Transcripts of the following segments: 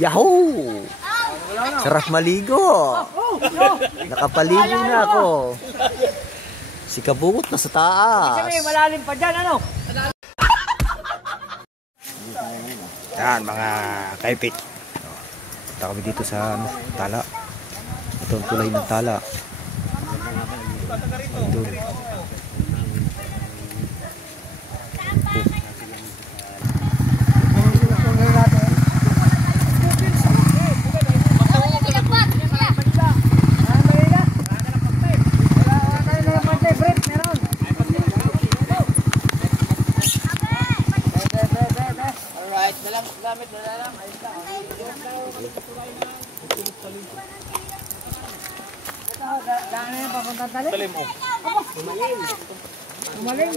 Yahoo! Sarap maligo. Nakapaligo na ako. Si Kabungot na sa taas. Malalim pa dyan, ano? Yan, mga kaipit. Punta kami dito sa tala. Ito ang tulay ng tala. Doon. Tumalim mo. Tumalim.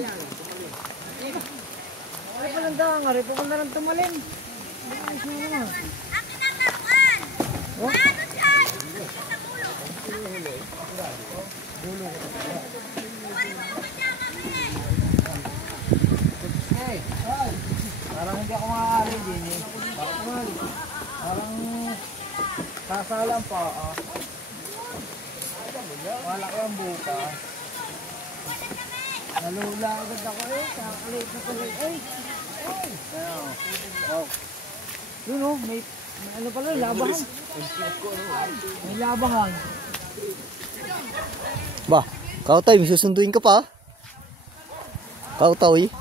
Ay pa lang daw, ngari po kung nalang tumalim. Ayos na naman. Akin ang laruan! Ano dyan? Parang hindi ako makakali din eh. Parang sasalang pa. Malaki ang buka. Nalula agad ako eh. Kakaliit na tuloy. Ay! Oh. Yun o, may ano pala, labahan. May labahan. Ba, Kautay, may susunduin ka pa? Kautay.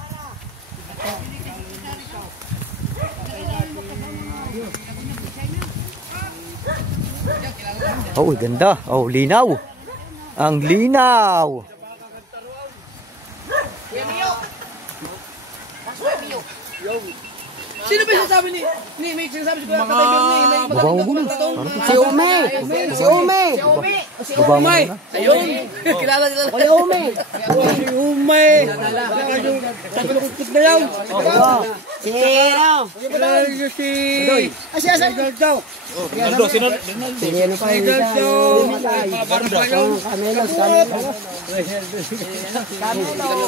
Oh, ganda. Oh, linaw. Ang linaw. Sino ba sinasabi ni may sinasabi si Kuya Katay Bernie? Babaw mo na. Si Ume! Si Ume! Si Ume! Ayun! Kilala nila. Si Ume! Si Ume! Kapilukot na lang. Sino? Si... Ah, siya sa... Ronaldo! Sino? Sino pa yun?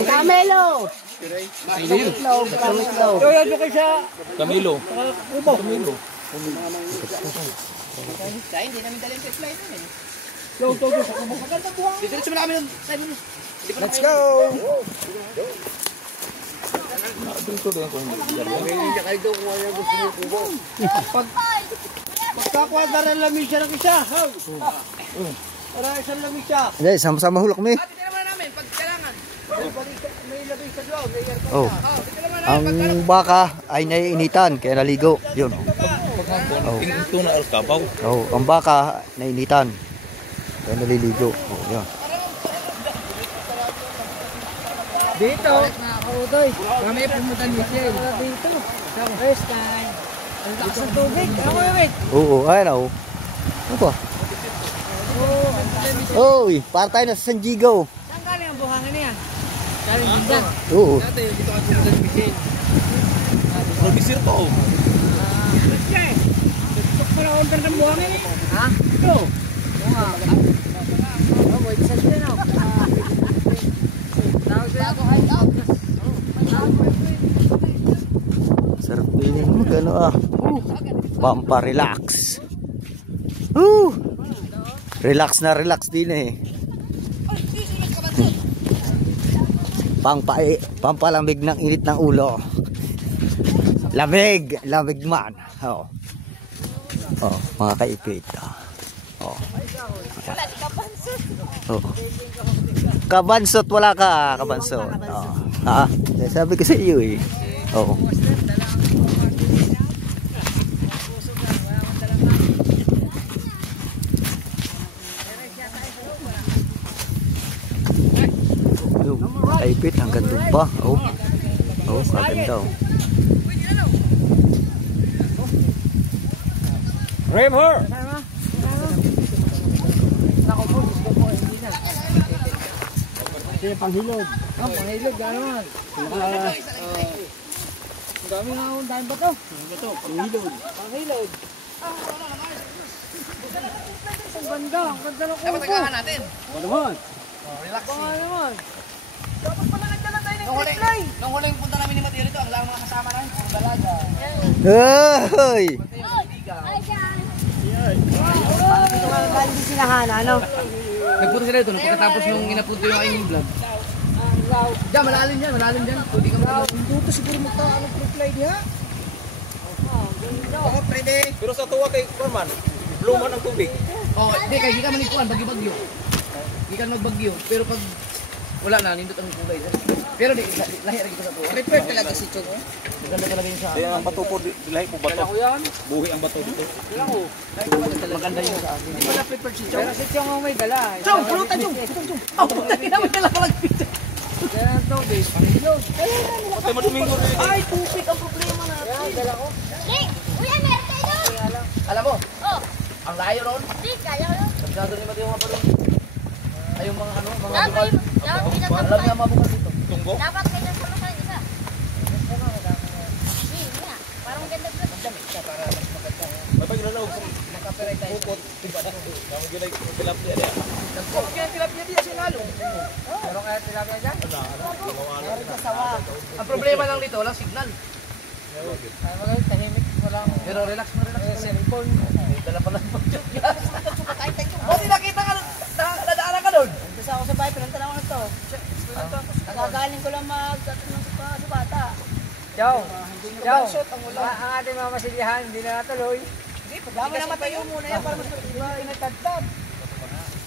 Camelo! Camilo. Camilo. Hindi namin dali yung flight namin. Dito namin yung... Let's go! Pagkakuha na lamin siya ng isa. Para isang lamin siya. Hindi, sama-sama hulak kami. Dito naman namin, pag kailangan. May lamin sa loob. Oh. Ang baka ay naiinitan kaya naligo. Yun. Oh. Ito na alkabaw. Oh, ang baka nainitan kaya naliligo. Oh, yan. Dito. Nakakautoy. Kami pumunta ni Michelle. Dito. First time. Ang lakas ng tubig. Ako yun. Oo, ayan oh. Ano ba? Oy, para tayo na sa San Diego. Saan galing ang buhangin niya? Galing Bindan. Oo. Dati, dito ka pumunta ni Michelle. Robisir to. Siya eh. Tutok pala order ng buhangin eh. Ha? Ito. Oo. Wait, saan siya na? Sarap din magano ah. Pampa relax. Relax na relax din eh. Pampalamig ng init ng ulo. Lamig man. Oh. Oh, mga kaipit. Oh. Oh. Kabansot wala ka, kabansot. Oh. Ha? Sabi ko sa iyo eh. Oh. Kaipit hanggang doon pa. Oh. Oh, kaganda oh. Ram her! Sige, panghilod. Panghilod, gano'n. Ang dami nga akong dahil ba ito? Panghilod. Panghilod. Ang ganda. Ang ganda ng kubo. Dapat nagahan natin. Ano naman? Relax. Ano naman? Dapat pala nagdala tayo Nung huling punta namin ni Mateo rito, ang lang mga kasama namin, puro dalaga. Hoy! Dito nga galing din sinahan, ano? Nagpunta sila dito, pagkatapos nung inapunto yung aking vlog. Diyan, malalim dyan. Pwede ka malalim. Dito siguro magkaalang reply niya. Oo, pwede. Pero sa tuwa kay Corman, luman ang tubig. Oo, hindi, kaya hindi ka manikuan, bagyo-bagyo. Hindi ka magbagyo, pero pag wala na, nindot ang kulay. Pero di, lahi rin ko sa tuwa. Prepare talaga si Chong. Maganda talaga yun sa akin. Kaya ang bato po, lahi po bato. Buhi ang bato dito. Maganda yun sa akin. Hindi pa na-prepare si Chong. Pero si Chong ang may dala. Chong, pulutan Chong! Oh, puta, naman nila palagpit. Kaya ang tubig. Patay mo Domingo rin. Ay, tupik ang problema natin. Dala ko. Uy, meron kayo! Alam mo, Oh, ang layo ron, di kaya yun. nagdado ni Mateo nga pa ron. Ay, yung mga ano, mga Dapat bukal. dapat Alam niya pinatapos. mga bukal dito. Tunggo. Dapat kanya sa mga isa. Hindi nga. Parang maganda ko. May pagkilala ko. Makaperay tayo. Bukod. Kami gilay, tilap niya niya. Nagkukot kaya tilapia diya siya lalo. Pero kaya tilapia dyan? Ang problema lang dito, walang signal. Ay, magaling, tahimik. Wala akong... Pero relax mo, relax mo. Cellphone. Dala pa lang pag-gas. Buti nakita ka, nadaanan ka doon. Gusto ako sa bahay, pinunta naman ito. Nakagaling ko lang mag-atulong sa bata. Chow. Chow. Ang ating mga masilihan, hindi na natuloy. Dami na matayo muna yan para mas pinagtagtag.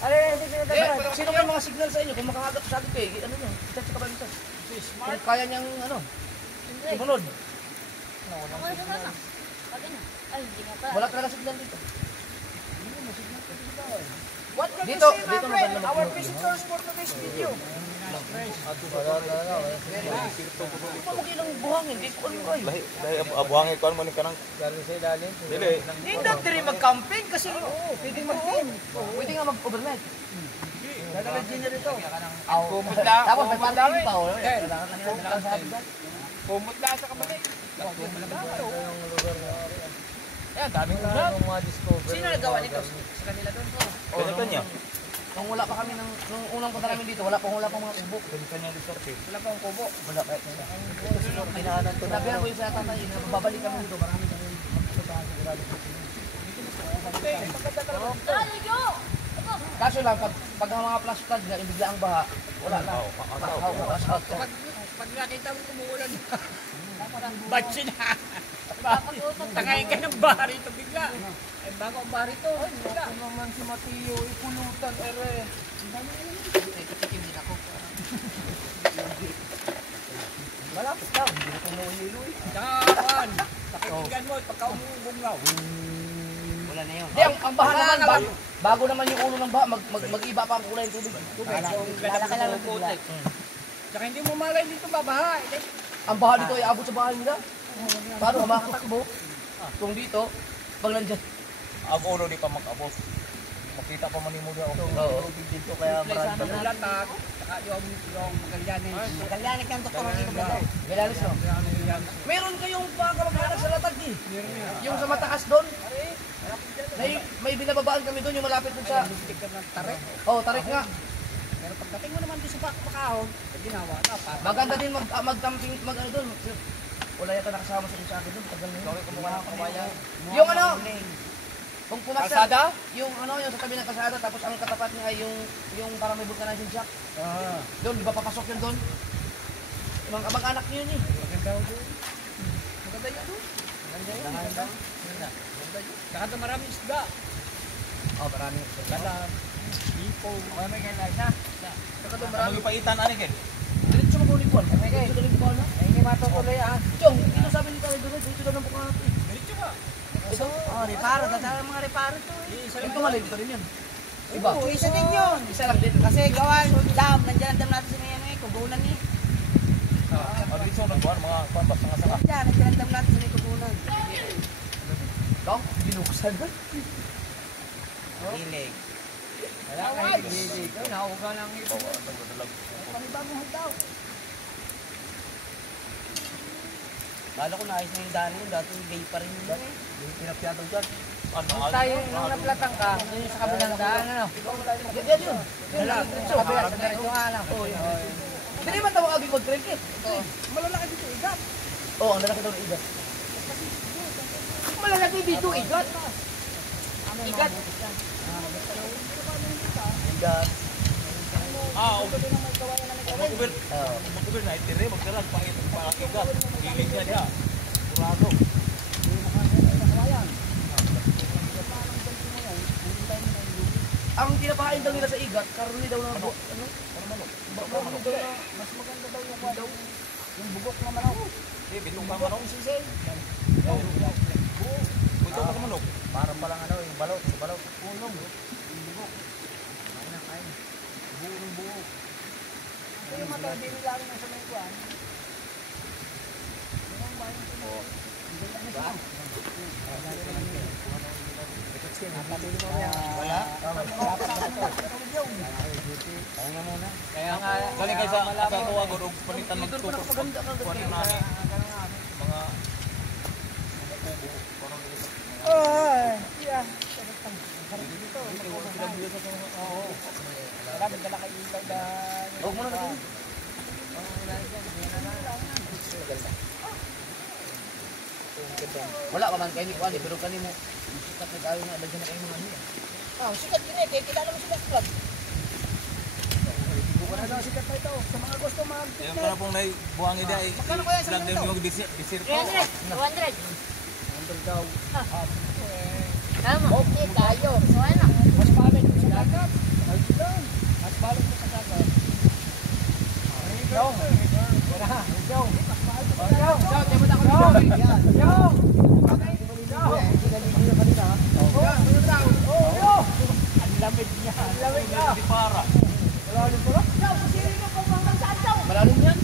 Ano yung hindi Eh, pinatagtag? sino kayo mga signal sa inyo? Kung makakagap sa akin kayo, ano nyo? Chat sa kabalang chat. Kung kaya niyang, ano, sumunod. Ako na sana. Pag ano? Ay, hindi nga pala. Wala talaga signal dito. What can Dito, you say, my dito friend? naman Our naman. visitors for today's video. Hindi pa mo kilang buhangin, di ko ano kayo. Lahi abuhangin ko mo ni kanang. Galing sa ilalim. Dili. Hindi daw diri mag-camping kasi pwede mag-team. Pwede nga mag-overnight. Dadala din rito. Tapos may parking pa, oh. Kailangan kanila sa atin. Pumutla sa kamali. Ayan, daming ulam. Sino nagawa nito? Sa kanila doon po. Kanya. Nung wala pa kami, nung unang punta namin dito, wala pang mga kubo. Kanya resort. Wala pang kubo. Wala pa. Pinaanan ko. Sabi ko yung sa tatay, na babalik kami dito, marami kami magpuntahan sigurado. Dali, go! Kaso lang, pag ang mga flash flood na, bigla ang baha, wala na. Flash out ka. Pag nakita mo kumuulan, batsi na. Tangayin ka ng bar ito bigla. Ay bago ang bar ito. Bigla. Ano naman si Mateo, ipulutan, ere. Nagkatikim din ako. Malapit lang, hindi na kung nauliloy. Dakan. Pakikinggan mo, pagka umubunglaw. Wala na yun. Hindi, ang baha naman, bago naman yung ulo ng baha, mag-iba pa ang kulay ng tubig. Lalaki lang ng putik. Tsaka hindi mo malay dito babaha. Ang baha dito ay abot sa bahay nila. Paano ka makatakbo? Kung dito, pag nandyan. Ang ulo di pa mag-abos. Makita pa man mo daw. Oo. Dito kaya marami pa. Latak. Tsaka yung Magallanes. Magallanes kang doktor ng ito. Galalis no? Meron kayong pagkamag-anak sa latag eh. Yung sa mataas doon. May binababaan kami doon, yung malapit doon sa... Tarik. Oo, tarik nga. Pero pagdating mo naman doon sa Pakahon, ginawa dapat. Maganda din mag-camping, ano doon. Wala yata nakasama sa akin doon. Tagal na yun. Yung ano, kung pumasok, Kalsada? yung ano, yung sa tabi ng kalsada, tapos ang katapat niya ay yung parang may vulcanizing shack. Doon, di ba papasok yun doon? Mga kamag-anak niyo yun eh. Maganda yun doon. Maganda yun doon. Maganda yun. Saka doon maraming isda. Oh, maraming. Gala. Ipo. May gala na. Saka doon Ang maraming. ipaitan ani ken. Diretso mo kunin ko. Diretso tuloy ko na. Ay, hindi matutuloy ah. Chong, dito sabi ni Karen doon, dito daw ng bukati. Diretso ba? Ito, Reparo, dadala mga reparo to eh. ito mali dito rin yan. Iba. Isa din yun. Isa lang din. Kasi gawan, dam, nandiyan ang dam natin sa may ano eh, kugunan eh. Ang dito nagbuhan mga pambas nga sanga. Nandiyan, nandiyan ang dam natin sa may kugunan. Ito, binuksan ba? Hilig. Wala kayo hilig. Nauga lang ito. Panibagong hagdaw. Kala ko naayos na yung daan yun, dati gay pa rin yun eh. Pinapyatong dyan. Tayo nung naplatang ka, yun sa kabilang daan, ano? Ganyan yun. Dala, diretso nga lang. Oo, yun. Hindi man tawag aging mag-cricket. Malalaki dito igat. Oo, ang lalaki daw ng igat. Malalaki dito igat. Igat. Igat. Mag-ubir na itire, magkarag pangit ang pakakigat. Gilig niya diha. Kurado. Ang kinakain daw nila sa igat, karuni daw na ano? Mas maganda daw yung bugok na manok. Bitong ka manok. Bitong ka manok. Parang palang ano, yung balot, sa balot. Pulong. Yung bugok. Kain. Buo. Ito yung mata, hindi nila rin sa may kuwan. Wala? Kaya nga, galing kayo sa tuwa, gurog, panitan magtutok. Kuha na namin. Mga Huwag mo na natin. Wala ka man kayo ni Kuan, pero kanimo sikat na kayo na daghan na kayo mga niya. Sikat din eh, kaya kilala mo sila sa club. Wala daw sikat pa ito. Sa mga gusto mag-tiktok. yung para pong buhang ida ay vlog din yung disir ko. 200. 100 daw. Tama. Okay tayo. Wala. Mas palit mo sa dagat. Mas palit mo sa dagat. Yo. Wala. Yo. Mas palit mo sa dagat. Yo, temo na ko dito. Yo. Ang lamig niya. Ang lamig niya. Di para. Malalim pala? Yo, pusiri mo kung hanggang saan daw. Malalim yan?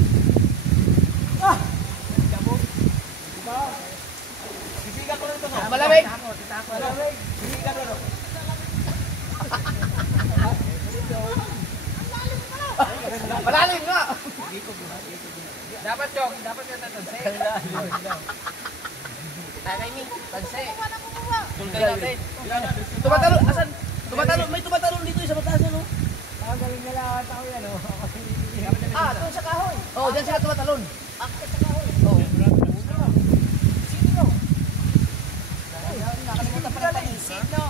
Sisiga ko rin ito. Malamig. Malamig. Sisiga ko rin. Malalim nga. Dapat Jong, dapat yan natin. Tanay mi. Tanse. Tulkay natin. Tumatalo. Asan? Tumatalo. May tumatalo dito sa mataas ano? Galing nila tao yan, oh. Doon sa kahoy. Oo, diyan sila tumatalon. Akit sa kahoy. Oo. Nakalimutan pa ng pag-isip, no?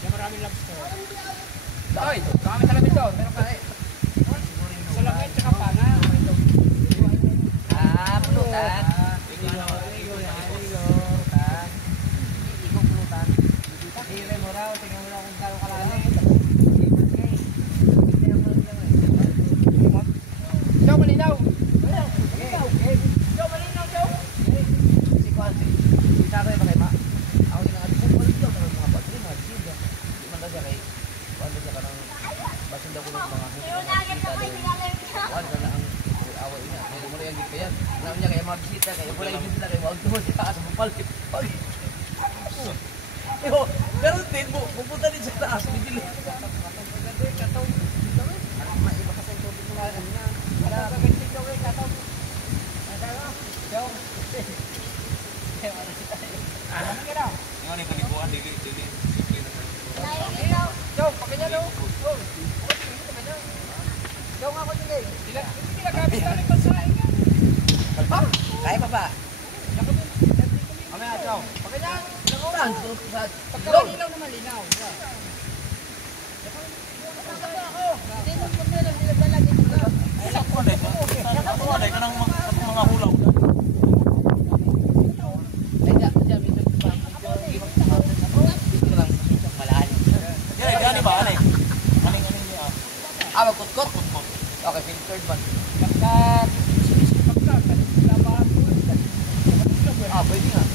Yan maraming lobster. Oy, kami talamin doon. Meron ka eh. Sa langit, tsaka panga. Pulutan. Hire mo raw, tingnan mo raw kung gano'ng kalalim. Joe, malinaw. Joe, malinaw, Joe. Si Kwanzi. Kita ko yung pakima. Ako yung nakalikot. Wala siya ng mga battery, mga disida. Di man kasi kay Kwanzi siya ka ng basin daw ko ng mga Pero nagit ako, hindi ka lang ito. Kwanzi na ang away niya. May lumuli ang git yan. Alam niya kaya mga bisita. Kaya wala yung bisita. Kaya wag tuwa siya sa bupalit. Pero din mo, pupunta din sa taas. Bibili. Yung ano yung paliguan, dili. Joe, pakanyan daw. Joe, nga ko din eh. Hindi nagamit na rin pasahin nga. Kaya pa ba? Mamaya, Joe. Pakanyan. Saan? Pagkawin ilaw naman linaw. Hindi mo po nila nilalagay dito. Ako na ka ng mga hulaw. Ay, dyan. May nagpapang. Dito lang. Malalim. Yan, gani ba? Aling niya. Magkutkot? Okay, filtered man. Pwede nga.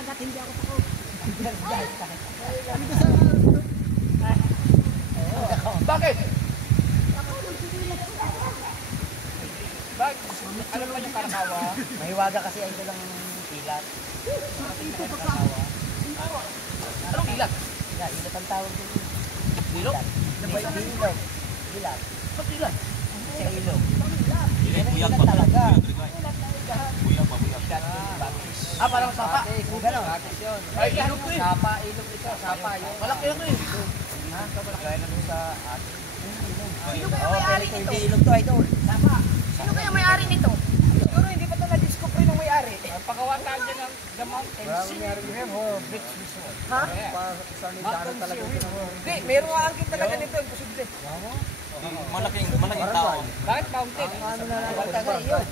dagat, hindi ako takot. Bakit? Bakit? Ano naman yung karakawa? Mahiwaga kasi ay ito lang ilat. Anong ilat? Ilat ang tawag din. Ilog? Ilog. Ilat. Ba't ilat? Sa ilog. Buyag Ilat talaga. Parang sapa. Ganon. Ay, ilog to eh. Sapa, ilog ito. Sapa yun. Malaki ito eh. Gaya na doon sa atin. Sino kaya may-ari nito? Hindi ilog to, idol. Sapa. Sino kaya may-ari nito? Siguro hindi pa ito na-discover ng may-ari. Pagkawataan dyan ng The Mountain Sea. Ha? Hindi, meron nga angkin talaga nito. Imposible. Malaking tao. Bakit mountain? Ano na lang taga yun.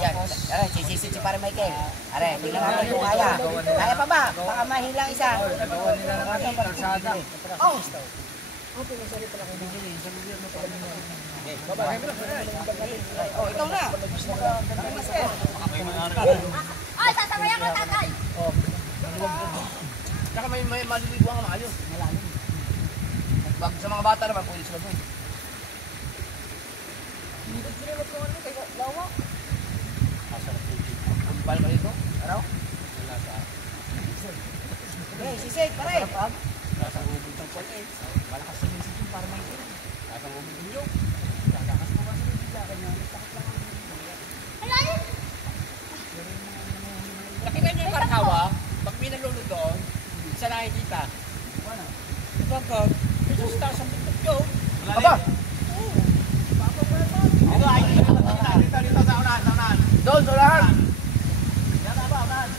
Yan, aray, sisisid si para Michael. Aray, tingnan natin kung kaya. Kaya pa ba? Baka mahilang isa. Oh! Oh, ikaw na. Ay, sasabayan ka, tatay. Saka may maliligo ang maayos. Pag sa mga bata naman, pwede sila doon. Ang bal ba dito? Araw? Eh, sisig, pare. Nasa ubod ng pala eh. Malakas sa sisig yung para Michael. Nasa ubod ng yung. Kakakas mo kasi yung sa kanya. Nakita niyo yung karakawa, pag may nalulod doon, isa nakikita. Pagkag, may susta sa buntog yun. Aba! Dito sa unahan. Doon, sa lahat. Yan ba, unahan.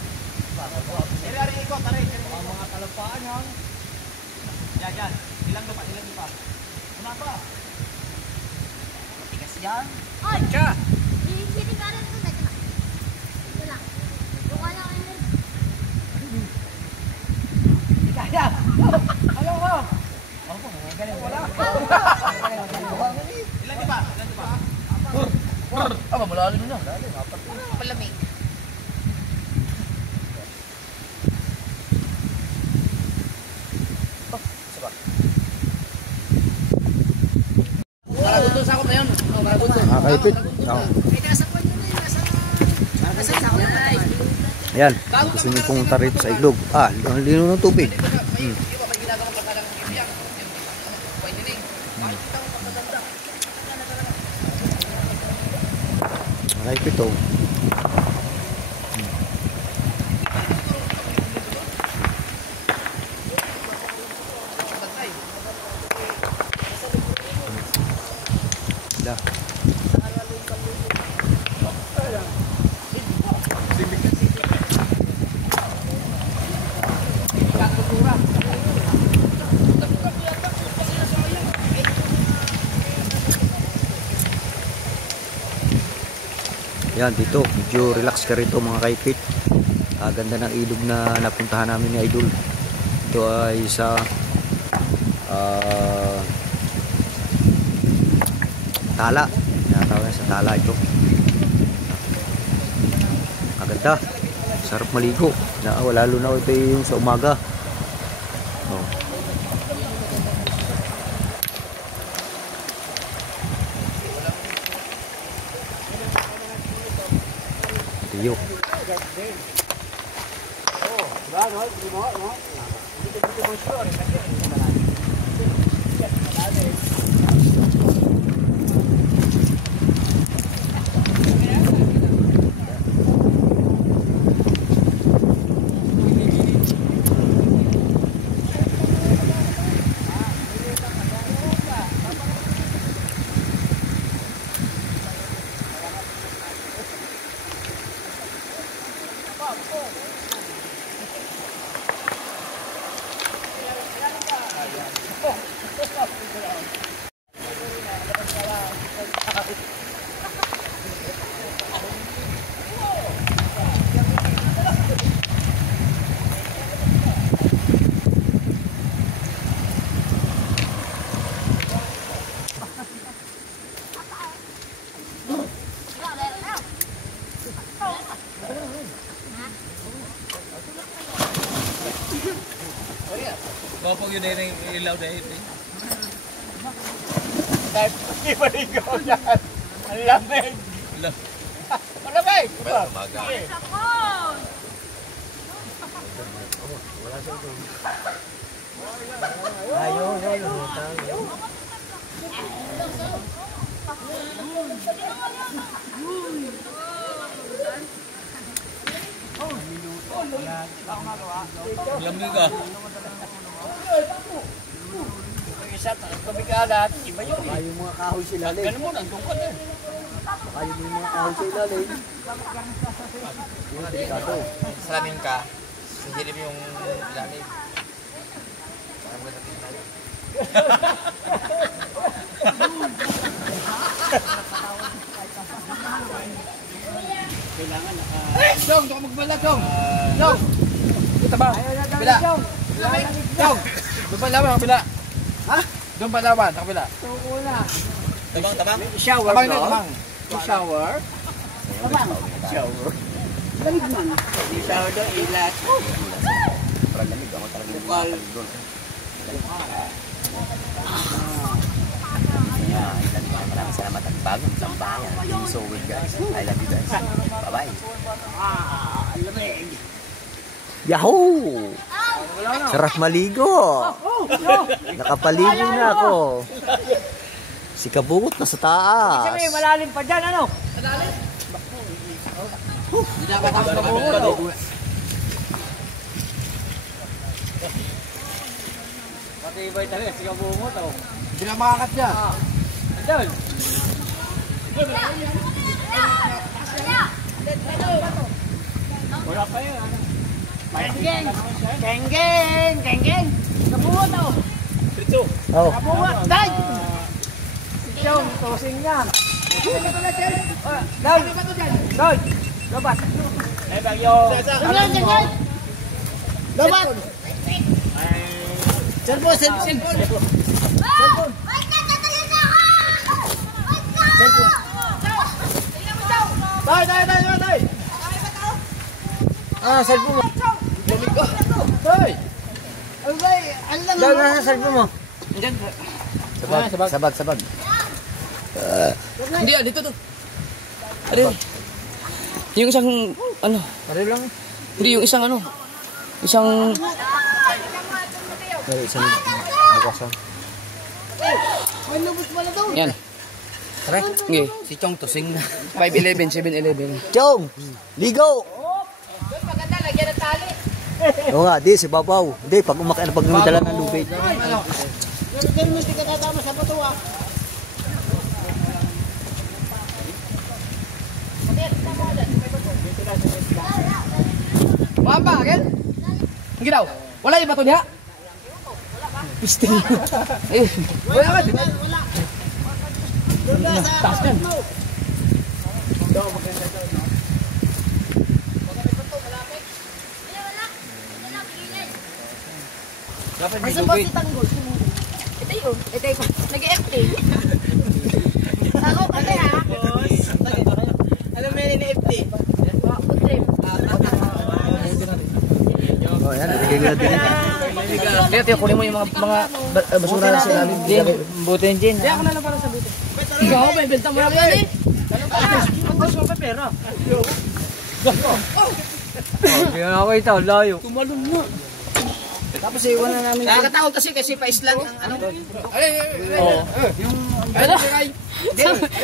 Ari ikot, ari. Mga talapaan yan. Yan. Ilang pa. Una pa. Tigas yan. Ay, Siya. sinigaran ko na dyan. Ito lang. Buka lang kayo. Hindi kaya. Ayaw ko. Opo, galing. Wala. Ilan pa? Malalim na. Palamig. Maragundo sa akot na yun. Maragundo. Mga kaipit. Oh. Ayan. Gusto niyo pong tarit sa iglog. Ang lino ng tubig. Mga kaipit oh. Yan, dito medyo relax ka rito mga kaipit. Ganda ng ilog na napuntahan namin ni Idol. Ito ay sa Tala. Tinatawag sa Tala ito. Ganda. Sarap maligo. Lalo na ito yung sa umaga. Oh. Tiyo. Kapag yun ay ilaw dahil. Hindi pa rin ko yan. Ang lamig. Malamig! Umaga. Lamig ah. Isa, tumikalat, iba yun eh. Yung mga kahoy sila rin. Ganun mo, nandun ka din. Baka yung mga kahoy sila rin. Salamin ka. Sihilip yung lalim. Parang ganda tingnan. Dong, doon ka magbala, Dong. Dong! Ito ba? Bila. Dong! Doon pa laban, kabila. Ha? Doon pa laban, kabila. Tabang. Shower Tabang na, tabang. Shower? Shower. Di shower doon, ilat. Parang lamig ako talaga yung mga doon. Maraming salamat at bagong sambayan. So with guys. I love you guys. Bye-bye. Yahoo! Sarap maligo. Nakapaligo na ako. Si Kabungot na sa taas. Sabi, malalim pa dyan, ano? Matibay talaga, sigaw bungot oh. Hindi na makakat niya. Andun. Wala pa yun. Geng! Kabuhat ako. Oh. Kabuhat, dad! Yung, tosing niya. Dad! Dapat! Eh, bagyo. Ganyan! Dapat! Cellphone! Wait na, tatalin na ako! Wait na! Tay! Ah, cellphone mo. Lamig ko. Tay! Ano lang Diyan na sa cellphone mo. Andyan. Sabag. Hindi, dito to. Ano? Yung isang, ano? Pare lang. Hindi, yung isang ano? Isang... Isang bukasan. May lubos pala daw. Yan. Tara. Okay. Si Chong Tosing na. 5-11, 7-11. Chong! Ligo! Maganda, lagyan ng tali. Oo nga, di, si Babaw. Hindi, pag umakay na pag namidala ng lubid. Pero hindi ka tatama sa patuwa. Mamba, kan? Hindi daw. Wala yung bato niya? Piste. Eh, wala ka. Taas yan. Dapat may lubid. Ito yun. Nag-FT. Ako pati ha. Alam mo yun ni FT? Oh, yan, nabigay ko natin. Kaya kunin mo yung mga basura na sila. Buti yung gin. Kaya ako na lang para sa buti. Ikaw, may benta mo na pa eh. Ang gusto pa pera. Kaya nga ako ito, layo. Tumalon na. Tapos iwan na namin. Nakakatakot kasi pa-islan ang ano.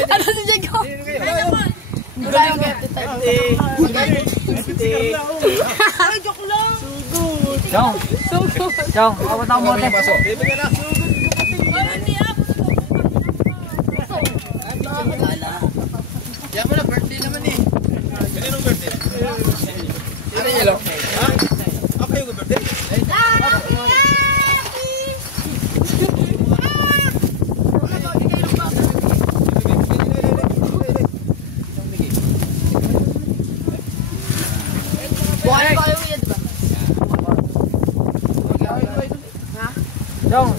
Ano si Jago? Tayong FT. Ay, joke lang. Chong, abot ako mo. Yan mo na, birthday naman eh. Kanino birthday? Ano yun lang? Ha? Ako yung birthday? Buhay ko yung yun, diba? Jong,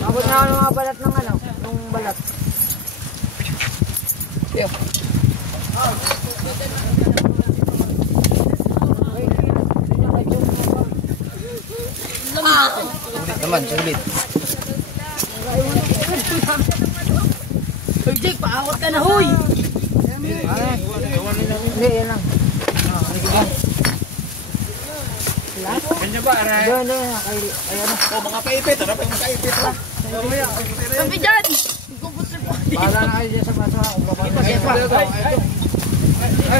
abot na ako ng mga balat ng ano, ng balat. Naman, sulit. Hoy, Jake, paawat ka na, hoy! Hindi, yan lang. Ganyan ba, aray? Hindi. Oh, mga kaipit. Ano pa yung mga kaipit? Sabi dyan! Bahala na kayo dyan sa masa. Kung paano.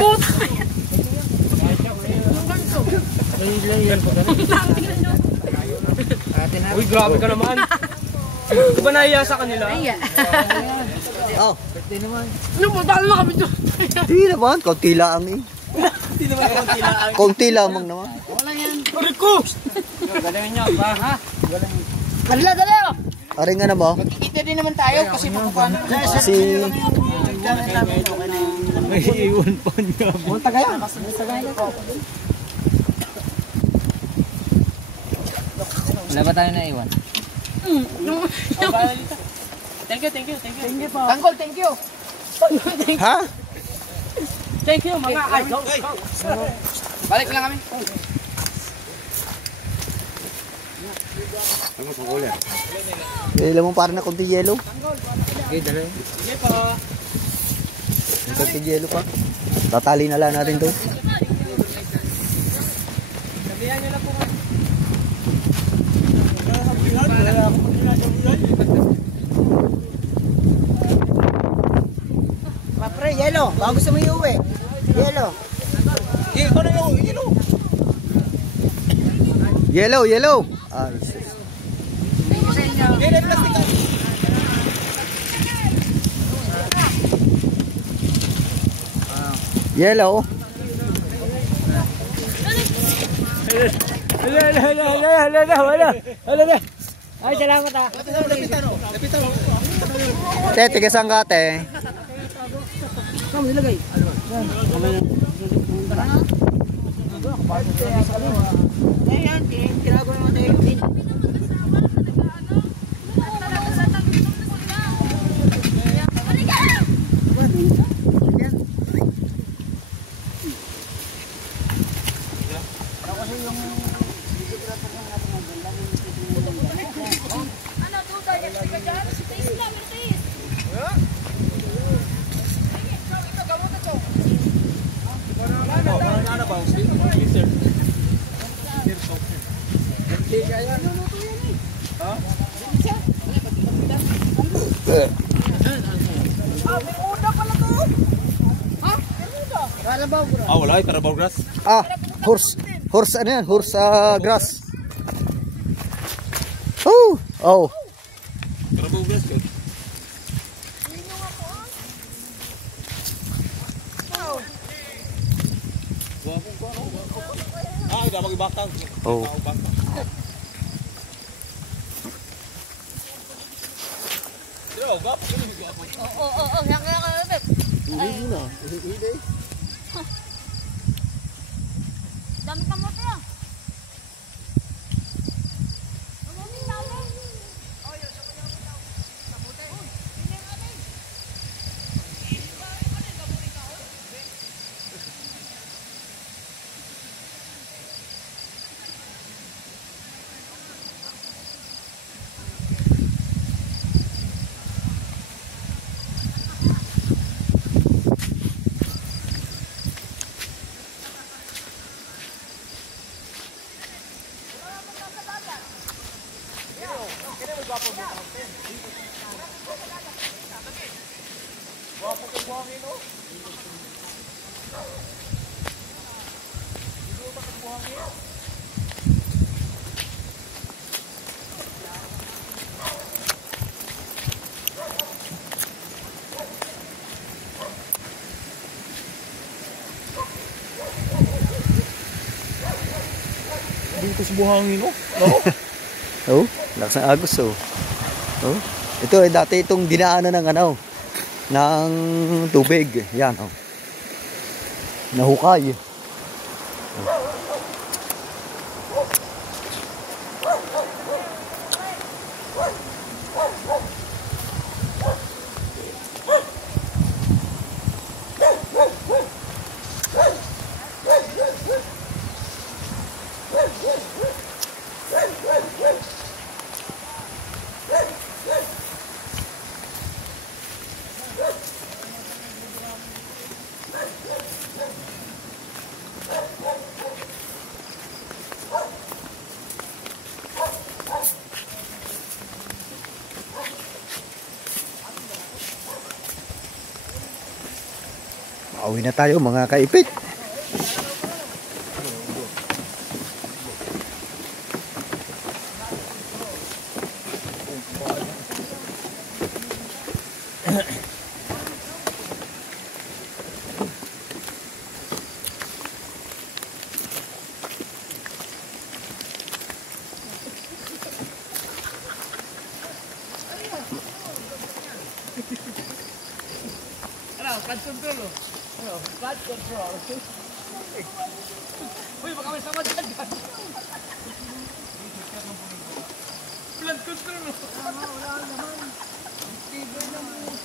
Puta! Uy, grabe ka naman. Di ba nahiya sa kanila? Oh, Birthday naman. Ano mo, talo na kami dyan. di naman. Kaunti lang eh. Hindi naman yung tilaan. Kaunti lamang naman. Wala yan. Rico! Galing niya, ba ha? Dala, dala! Aring nga na mo. Kita din naman tayo kasi paano. Si... May iwan pa niya. Munta kaya? Wala ba tayo naiwan? Thank you, thank you, thank you. Thank you po. Tangkol, thank you. Ha? Thank you, mga idol. Balik lang kami. Alam mo parang na konti yellow. Okay, dala. Sige po. May konti yellow pa. Tatali na lang natin to. Sabihan niyo lang po. Pre, yellow. Baka gusto mo iuwi. Yellow. Yellow, yellow. Ay, sus. Yellow. Wala. Ay, salamat ah. Te, tigasang ka, te. Saan nilagay? Ayan, ginagawa natin. Ah, wala. Carabao grass. Ah, horse ano yan? Horse grass. Oh, oh. Carabao grass ko. Ah, udah mag-ibakang. Oh. Dami kamote ah. Kamote dami. Dito sa buhangin, oh. Oh, lakas ng agos oh. Oh. Ito dati itong dinaanan ng ano ng tubig. Yan oh. Nahukay. Pauwi na tayo mga kaipit. Ano, flood control oh. Ano, flood control. Uy, baka may sama dyan. Flood control oh. Wala naman. Tibay na mo.